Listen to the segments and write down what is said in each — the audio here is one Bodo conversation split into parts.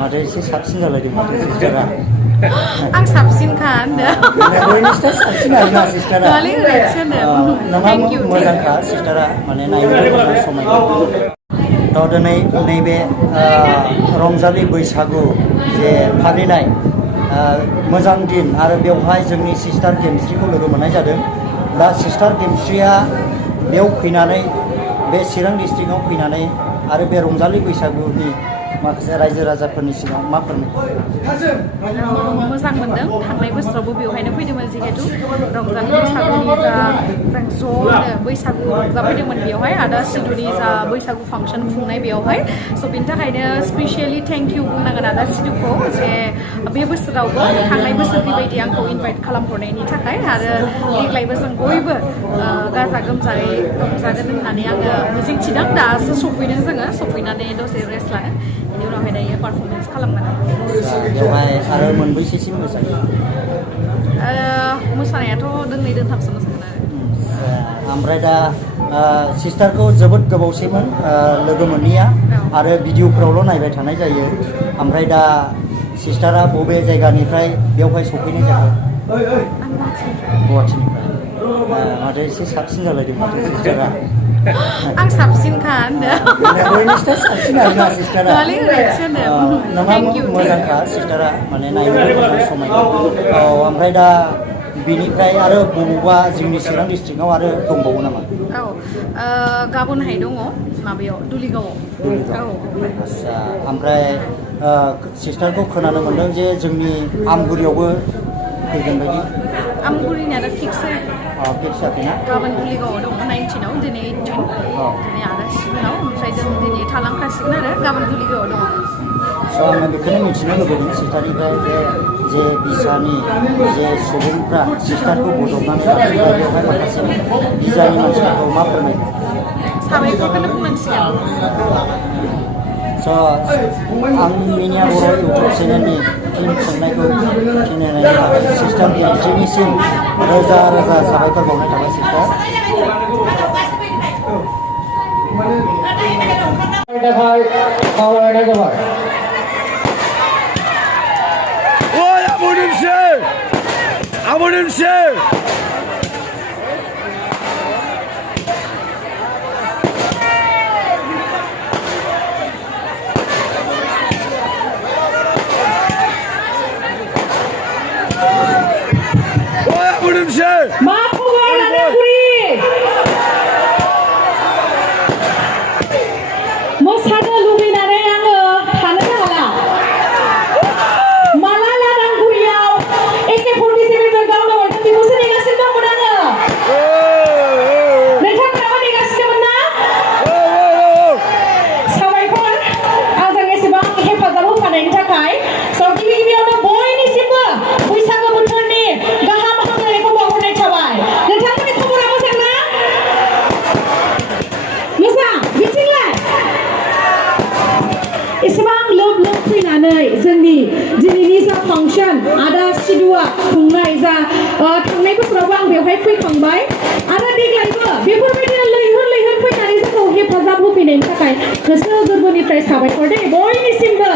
माथो एसे साबसिन जालायदों माथो सिस्टारा आं साबसिनखा होनदों बयनिफ्राय साबसिन आरोना सिस्टारा नोंहा मोजांखा सिस्टारा माने नायनोबो मोजां समायना थ' दिनै नैबे रंजालि बैसागु जे फालिनाय मोजां दिन आरो बेवहाय जोंनि सिस्टार गेमस्रिखौ लोगो मोननाय जादों दा सिस्टार गेमस्रिया बेयाव फैनानै बे चिरां डिस्ट्रिक्टआव फैनानै आरो बे रंजालि बैसागुनि माखासे रायजो राजाफोरनि सिगाङाव मा फोरमाय मोजां मोनदों थांनाय बोसोरावबो बेवहायनो फैदोंमोन जिहेतु रंजालि बैसागुनि जा जों ज'नो बैसागु रंजाफैदोंमोन बेवहाय आदा सिदुनि जा बैसागु फांसन खुंनाय बेवहाय स' बेनि थाखायनो स्पेसियेलि थेंक इउ बुंनांगोन आदा सिदुखौ जे बे बोसोरावबो थांनाय बोसोरनि बायदि आंखौ इनभाइट खालामहरनायनि थाखाय आरो देग्लायबो जों बयबो गाजा गोमजायै रंजागोन होननानै आङो मिजिंथिदों दासो सफैदों जोङो सफैनानै दसे रेस्ट लानो बेनि उनावहाय दायो पारफरमेन्स खालामगोन बेवहाय आरो मोनबैसेसिम मोसायो मोसानायाथ' दोंनै दोंथामसो मोसागोन आरो ओमफ्राय दा सिस्टारखौ जोबोद गोबावसैमोन लोगो मोनैया आरो भिडिअफ्रावल' नायबाय थानाय जायो ओमफ्राय दा सिस्टारा बबे जायगानिफ्राय बेवहाय सफैनाय जाखो गुवाहाटिनिफ्राय माथो एसे साबसिन जालायदों माथो सिस्टारा आं साबसिनखा होनदों बयनिफ्राय साबसिन आरोना सिस्टारा नोंहा मोजांखा सिस्टारा माने नायनोबो मोजां समायना ओमफ्राय दा बिनिफ्राय आरो बबावबा जोंनि चिरां डिस्ट्रिक्टआव आरो दंबावो नामा गाबोनहाय दङ माबायाव दुलिगावआव आदसा ओमफ्राय सिस्टारखौ खोनानो मोनदों जे जोंनि आमगुरियावबो फैगोन बायदि आमगुरिनिया दा फिक्स फिक्स जाखैना गाबोन दुलिगावआव दङ 19आव दिनै 18 दिनै आदा सिगुनाव ओमफ्राय जों दिनै थालांखासिगोन आरो गाबोन दुलिगावआव दङ स' आङो बेखौनो मिथिनो लुबैदों सिस्टारनिफ्राय बे जे बिसानि जे सुबुंफ्रा सिस्टारखौ बजबनानै लाखिबाय बेवहाय माखासे बिजानि मानसिफोरखौ मा फोरमायगोन साबायखरखौनो बुंनांसिगोन स' आं मिनिया बर' इउटुब चेनेलनि फिन सोंनायखौ फिनहोनायनि थाखाय सिस्टार गेमस्रिनिसिम रोजा रोजा साबायखर बावनाय थाबाय सिस्टार मा खबर नानापुरि मोसानो लुबैनानै आङो थानो हाला माला लादांगुरियाव AK-47 गावनो हरगोन बेखौसो नेगासिनो दंमोन आङो नोंथांमोनाबो नेगासिनोमोन ना साबायखर आंजों एसेबां हेफाजाब होफानायनि थाखाय स' गिबि गिबियावनो बयनिसिमबो बैसागो बोथोरनि गाहाम हामलायनायखौ बावहरनाय थाबाय नोंथांमोननि खबरा मोजां ना मोजां बिथिंलाय एसेबां लोब लोब फैनानै जोंनि दिनैनि जा फांसन आदा सिदुआ खुंनाय जा थांनाय बोसोरावबो आं बेवहाय फैखांबाय आरो देग्लायबो बेफोरबायदिनो लैहोर लैहोर फैनानै जोंखौ हेफाजाब होफैनायनि थाखाय गोसो गोरबोनिफ्राय साबायखर दे बयनिसिमबो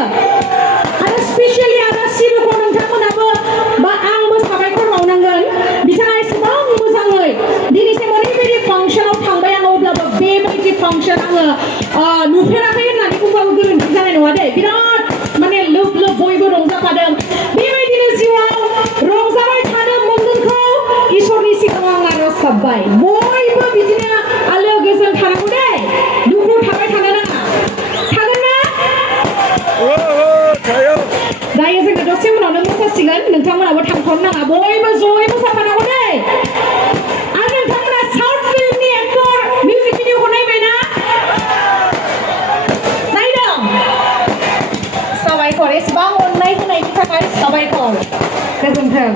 आरो स्पेसियेलि आदा सिदुखौ नोंथांमोनाबो बा आंबो साबायखर बावनांगोन बिथाङा एसेबां मोजाङै दिनैसिम ओरैबायदि फांसनाव थांबाय आङो अब्लाबो बेबायदि फांसन आङो नुफेराखै होननानै बुंबाबो गोरोन्थि जानाय नङा दे बिराद माने लोब लोब बयबो रंजाफादों बेबायदिनो जिउआव रंजाबाय थानो मोनगोनखौ इसोरनि सिगाङाव आं आरज गाबबाय बयबो बिदिनो आलो गोजोन थानांगौ दे दुखु थाबाय थानो नाङा थागोन ना दायो जोङो दसे उनावनो मोसासिगोन नोंथांमोनाबो थांथ'नो नाङा बयबो जयै मोसाफानांगौ दे आरो नोंथांमोना साउथ फिल्मनि एक्टर मिउजिक भिडिअखौ नायबायना नायदों साबायखर एसेबां अननाय होनायनि थाखाय साबायखर गोजोन्थों